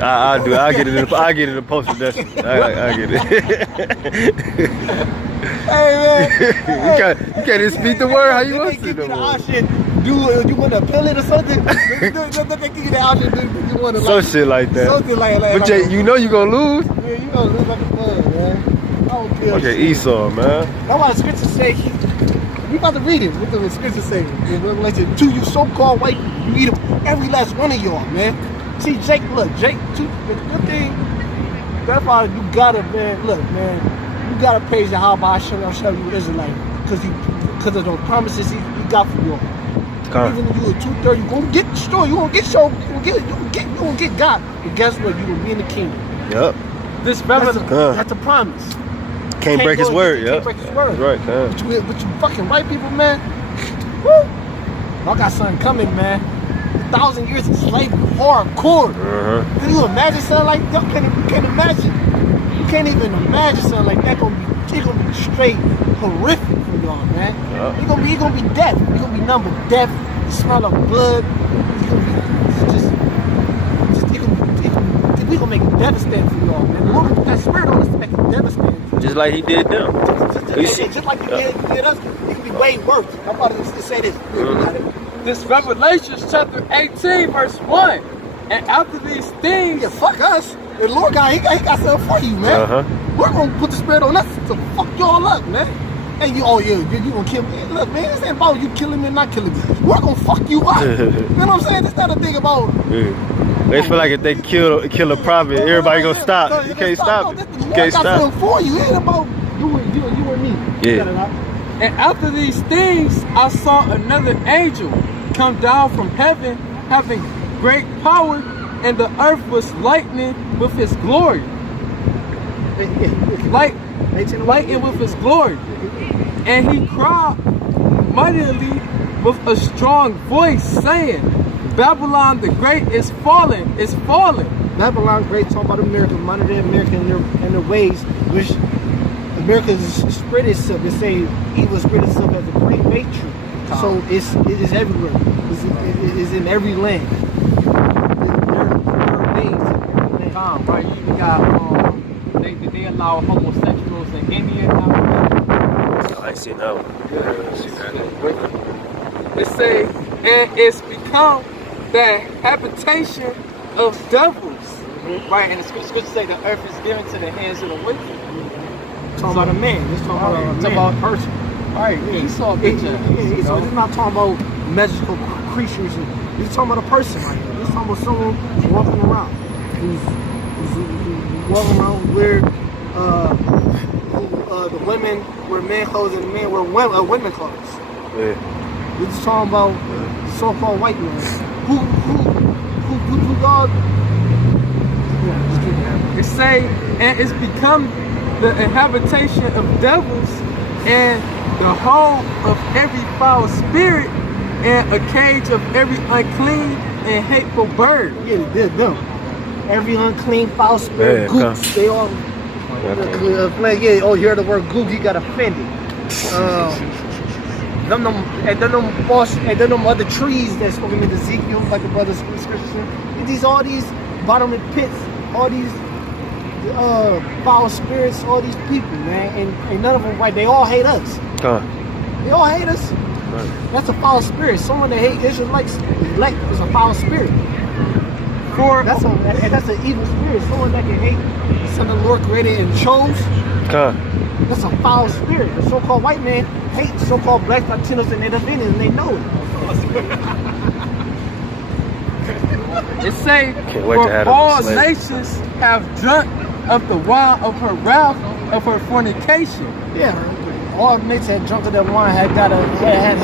I'll do it. I'll get it in the post production. I get it. Hey man, you can't even speak the word how you want to. Give me the option. Do you want to peel it or something? They give you the option. Do you want to some shit like that? Something like that. But you know you gonna lose. Yeah, you gonna lose like a bug, man. I don't care. Okay, Esau, man. That's why the scripture say we about to read it. What the scripture say in Revelation 2, you so-called white people, you eat up every last one of y'all, man. See, Jake, look, the good thing, that's why you gotta, man, look, man, you gotta praise Yahweh Hashem you Israelite, because of those promises he got for you all. Even if you were 230, you gonna get destroyed, you gonna get God. But guess what? You gonna be in the kingdom. Yep. That's a promise. Can't break his word, Can't break his word. Right, But you fucking white people, man. Woo! I got something coming, man. 1,000 years of slavery, hardcore. Can you imagine something like that? You can't imagine. You can't even imagine something like that. It's gonna be straight horrific for y'all, man. It's gonna be death. It's gonna be number of death, the smell of blood. We're gonna make it devastating for y'all, man. The Lord put that spirit on us to make it devastating. Just like he did them. Just like he did us. It could be way worse. I'm about to say this. This Revelation chapter 18, verse 1. And after these things, yeah, fuck us. The Lord God, he got something for you, man. We're gonna put the spirit on us to fuck y'all up, man. And you gonna kill me. Look, man, this ain't about you killing me or not killing me. We're gonna fuck you up. You know what I'm saying? It's not a thing about. They feel like if they kill a prophet, everybody gonna stop. You can't stop it. You can't stop. I got something for you. It ain't about you and me. Yeah. And after these things, I saw another angel come down from heaven, having great power, and the earth was lightning with his glory. Lightened with his glory. And he cried mightily with a strong voice, saying, Babylon the Great is fallen, is fallen. Babylon Great, talking about America, modern day America and their ways, which America has spread itself. They say evil spread itself as a great nature. So it is everywhere. It's in every land. Right? You even got they allow homosexuals in India now. I see now. They say, and it's become the habitation of devils. Right? And the scripture say the earth is given to the hands of the wicked. Talking about a man. It's talking about a person. Right, yeah, he saw a picture. He's not talking about magical creatures. He's talking about a person right here. He's talking about someone walking around. Who's walking around where the women wear men clothes and the men wear women clothes. Yeah. We're just talking about so-called white men. Who God? It say, and it's become the habitation of devils and the home of every foul spirit and a cage of every unclean and hateful bird. Yeah, they're them. Every unclean, foul spirit, gooks, they all you heard the word gook, you got offended. Them other trees that's spoken in Ezekiel, like the brother's scripture. All these bottomless pits, all these foul spirits, all these people, man, and none of them right. They all hate us. They all hate us. Right. That's a foul spirit. Someone that hates Israelites is a foul spirit. That's an evil spirit. Someone that can hate the Son of the Lord created and chose. That's a foul spirit. The so-called white man hates so-called black Latinos and Native Indians, and they know it. It say, for all nations have drunk of the wine of her wrath, of her fornication. Yeah, all nations had drunk of that wine, had a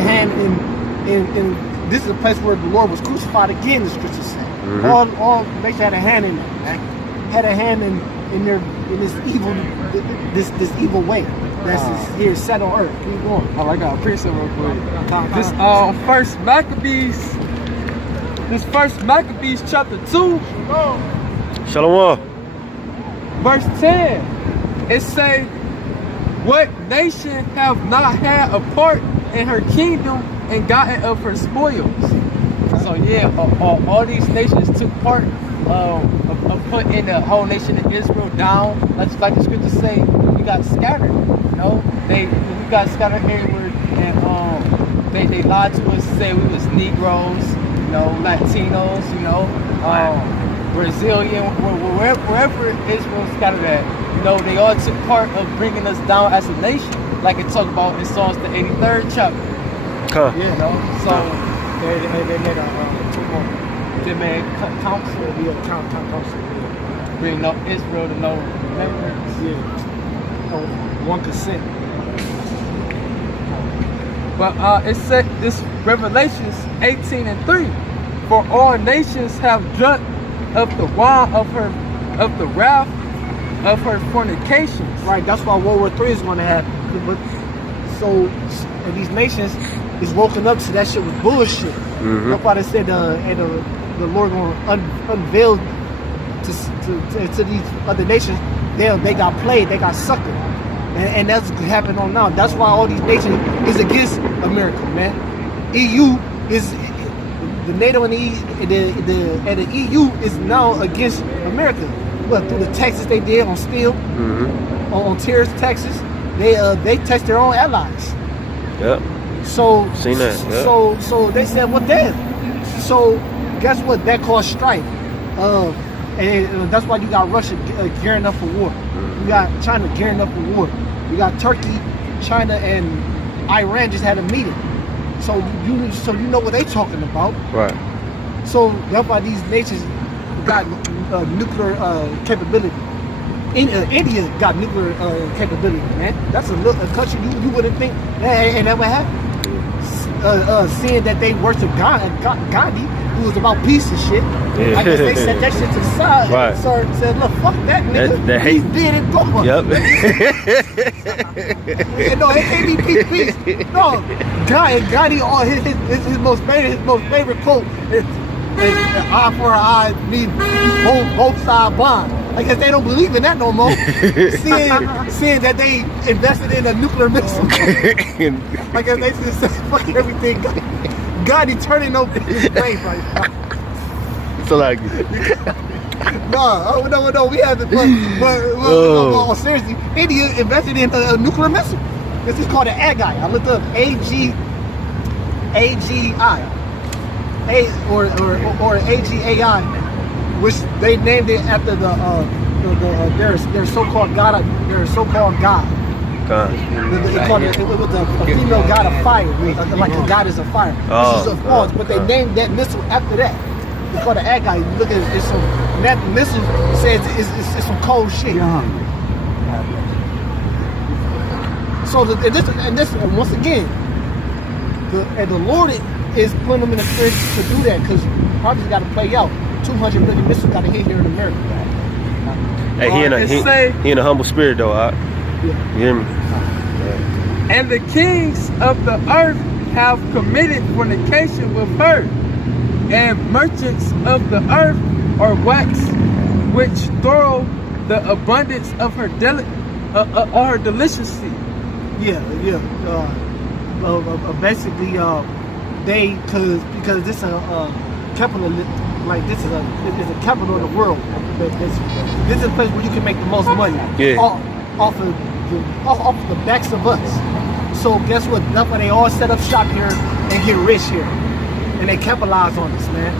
hand in this is a place where the Lord was crucified again, the scripture said. All nations had a hand in it, had a hand in this evil way that's here set on earth. Keep going. I got a precept real quick. This first Maccabees chapter 2. Shalom. Verse 10. It say, what nation have not had a part in her kingdom and gotten of her spoils? So yeah, all these nations took part of putting the whole nation of Israel down. That's like the scriptures say, we got scattered. You know, we got scattered everywhere, and they lied to us, said we was Negroes, you know, Latinos, you know, Brazilian, wherever Israel scattered at. You know, they all took part of bringing us down as a nation, like it talked about in Psalms the 83rd chapter. Huh. You know, so They made council. Council. bring up Israel to no remembrance. Yeah. Oh, 1%. But it said this Revelations 18:3, for all nations have drunk of the wine of the wrath of her fornications. Right, that's why World War III is going to happen. But so, and these nations is woken up to that shit was bullshit. That's why they said the Lord going to unveil to these other nations. They got played, they got suckered, and that's happening on now. That's why all these nations is against America, man. EU is the NATO and the EU is now against America. What, through the taxes they did on steel, on terrorist taxes, they tax their own allies. Yep. So Seen that, yeah. So they said, well, damn. So guess what? That caused strife, and that's why you got Russia gearing up for war. You got China gearing up for war. You got Turkey, China, and Iran just had a meeting. So you know what they talking about. Right. So that's why these nations got nuclear capability. India got nuclear capability, man. That's a country you wouldn't think that ain't never happened. Seeing that they worship Gandhi, who was about peace and shit. Yeah. I guess they set that shit to the side. Right. And said, look, fuck that nigga. That hate. He's dead and gone. Yep. No, it can't be peace. No, Gandhi, all his most favorite quote is eye for an eye, mean both sides blind. I guess they don't believe in that no more. seeing that they invested in a nuclear missile. I guess they just say fuck everything. Gandhi turning over his grave right now. So like, No, we haven't. But seriously, India invested in a nuclear missile. This is called an AGI. I looked up AGI, or AGAI, which they named it after their so-called god. Their so-called god. They called it was a female god of fire, like a goddess of fire. This is a false, but they named that missile after that. It's called an AGI. You look at it, that missile says it's some cold shit. You're hungry. So this once again, the Lord is putting them in a spirit to do that, because probably got to play out. 200 million missiles got to hit here in America. hey, he in a humble spirit though. Yeah. You hear me? And the kings of the earth have committed fornication with her, and merchants of the earth are waxed, which throw the abundance of her deliciousy. Basically, because this is a capital, like this is a capital of the world. This is a place where you can make the most money. Yeah. Off of the backs of us. So guess what? That's why they all set up shop here and get rich here, and they capitalize on this, man.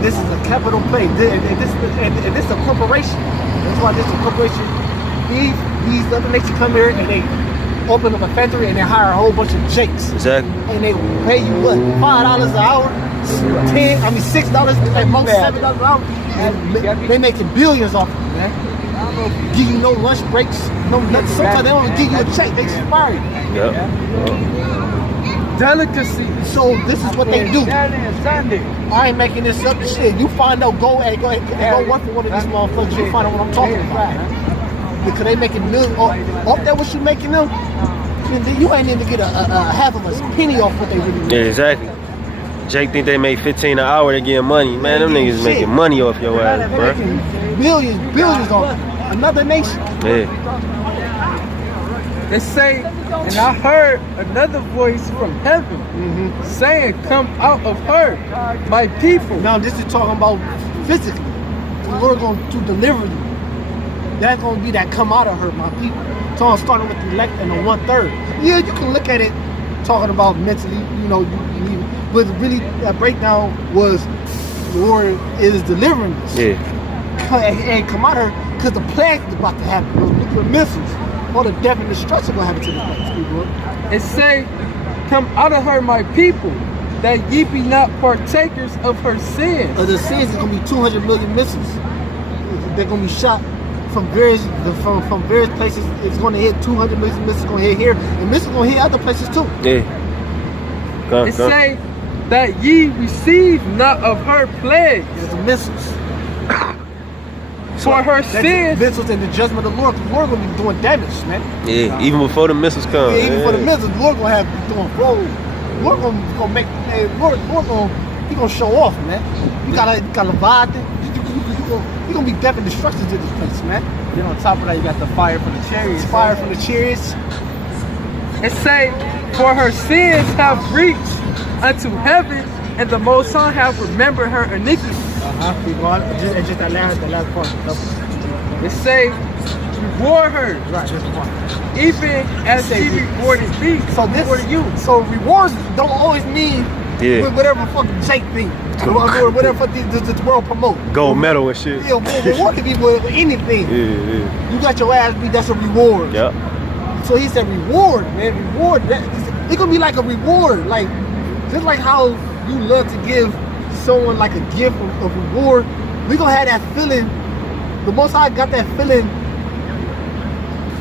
This is a capital place. This is a corporation. That's why this is a corporation. These other nations come here and they open up a factory and they hire a whole bunch of jakes. Exactly. And they pay you what? $5 an hour, $6 at most, $7 an hour. And they making billions off of it, man. Give you no lunch breaks, no nothing. Sometimes they don't even give you a check. They just fire you. Yep. Delicacy. So this is what they do. Saturday and Sunday. I ain't making this up. Shit, you find out. Go work for one of these motherfuckers. You find out what I'm talking about. Because they making millions off that. What you making them? You ain't even get a half of a penny off what they really make. Yeah, exactly. Jake think they make 15 an hour. They getting money, man. Them niggas making money off your ass, bro. Billions off another nation. Yeah. It say, and I heard another voice from heaven saying, "Come out of her, my people." Now this is talking about physically. The Lord going to deliver you. That's going to be that come out of her, my people. So I'm starting with the elect and the 1/3. Yeah, you can look at it talking about mentally, you know, but really that breakdown was the Lord is delivering us. Yeah. And come out of her because the plague is about to happen. Those nuclear missiles, all the death and destruction going to happen to the place, people. It say, "Come out of her, my people, that ye be not partakers of her sins." The sins is going to be 200 million missiles. They're going to be shot from various places. It's going to hit 200 million missiles. Going to hit here, and missiles going to hit other places too. Yeah. It say that ye receive not of her plagues. It's the missiles. For her That's sins. the missiles and the judgment of the Lord. The Lord going to be doing damage, man. Yeah, even before the missiles come. Yeah, even for the missiles, the Lord going to have to be doing flow. The Lord going to make. Lord going he going to show off, man. You got Leviathan. You're going to be death and destruction to this place, man. Then on top of that, you got the fire from the chariots. Fire from the chariots. It say, "For her sins have reached unto heaven, and the Most High have remembered her iniquity." Keep going. Just that last part. It say, "Reward her, Right, just the part. even as she rewarded me." So this, rewarded you. So rewards don't always mean whatever fucking Jake thing, or whatever fuck this world promote. Gold medal and shit. Yeah, reward can be with anything. Yeah. You got your ass beat, that's a reward. Yep. So he said reward, man, reward. It's gonna be like a reward, like just like how you love to give someone like a gift of reward. We gonna have that feeling. The Most High got that feeling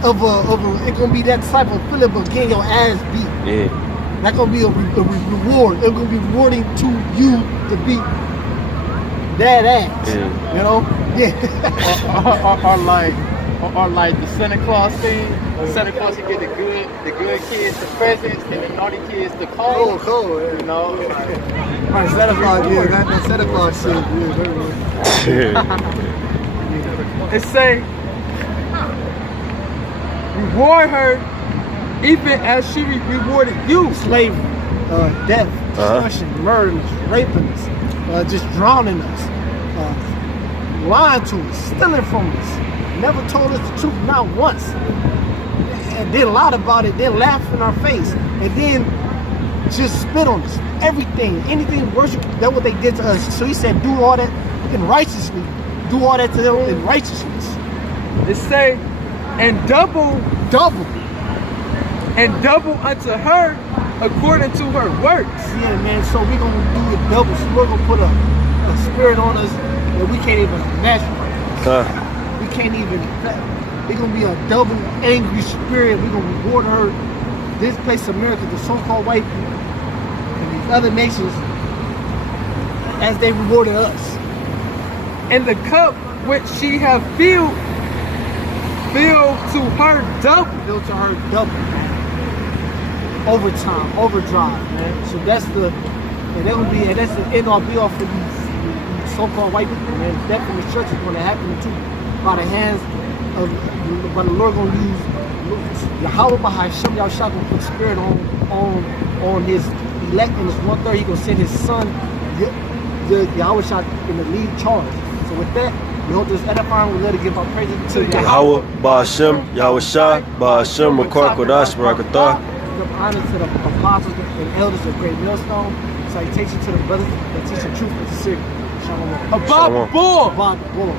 of a. It's gonna be that type of feeling of getting your ass beat. Yeah. That's gonna be a reward. It's gonna be rewarding to you to beat that ass. Yeah. You know? Yeah. or like the Santa Claus thing. Santa Claus can get the good kids the presents and the naughty kids the clothes. Cool. You know, Right, Santa Claus, yeah, that Santa Claus shit. Yeah, it say, "Reward her, even as she rewarded you." Slavery, death, destruction, murder, raping us, just drowning us, lying to us, stealing from us, never told us the truth, not once. And then lied about it, then laughed in our face, and then just spit on us. Everything, anything worse, that's what they did to us. So he said, do all that in righteousness. Do all that to them in righteousness. It say, "And double unto her according to her works." Yeah, man, so we're going to do it double. So we're going to put a spirit on us that we can't even imagine. We can't even, it's going to be a double angry spirit. We're going to reward her. This place, America, the so-called white people, and these other nations, as they rewarded us. And the cup which she have filled to her double. Built to her double. Overtime, overdrive, man. So that's the, and that's the end all be all for these so-called white people, man. Death in the church is going to happen too, by the hands of, by the Lord going to use Yahweh Bahasham Yahshua going to put spirit on his elect and his 1/3. He going to send his son, Yahweh Shah, in the lead charge. So with that, we hope this edifying. We let it give our praise to Yahweh Ba'ashem, Yahweh Shah, Ba'ashem, Makar Kodash, Barakatah. Give honor to the apostles and elders of Great Millstone. Salutations to the brothers that teach the truth and the secret. Shalom. Abba Bull. Abba Bull.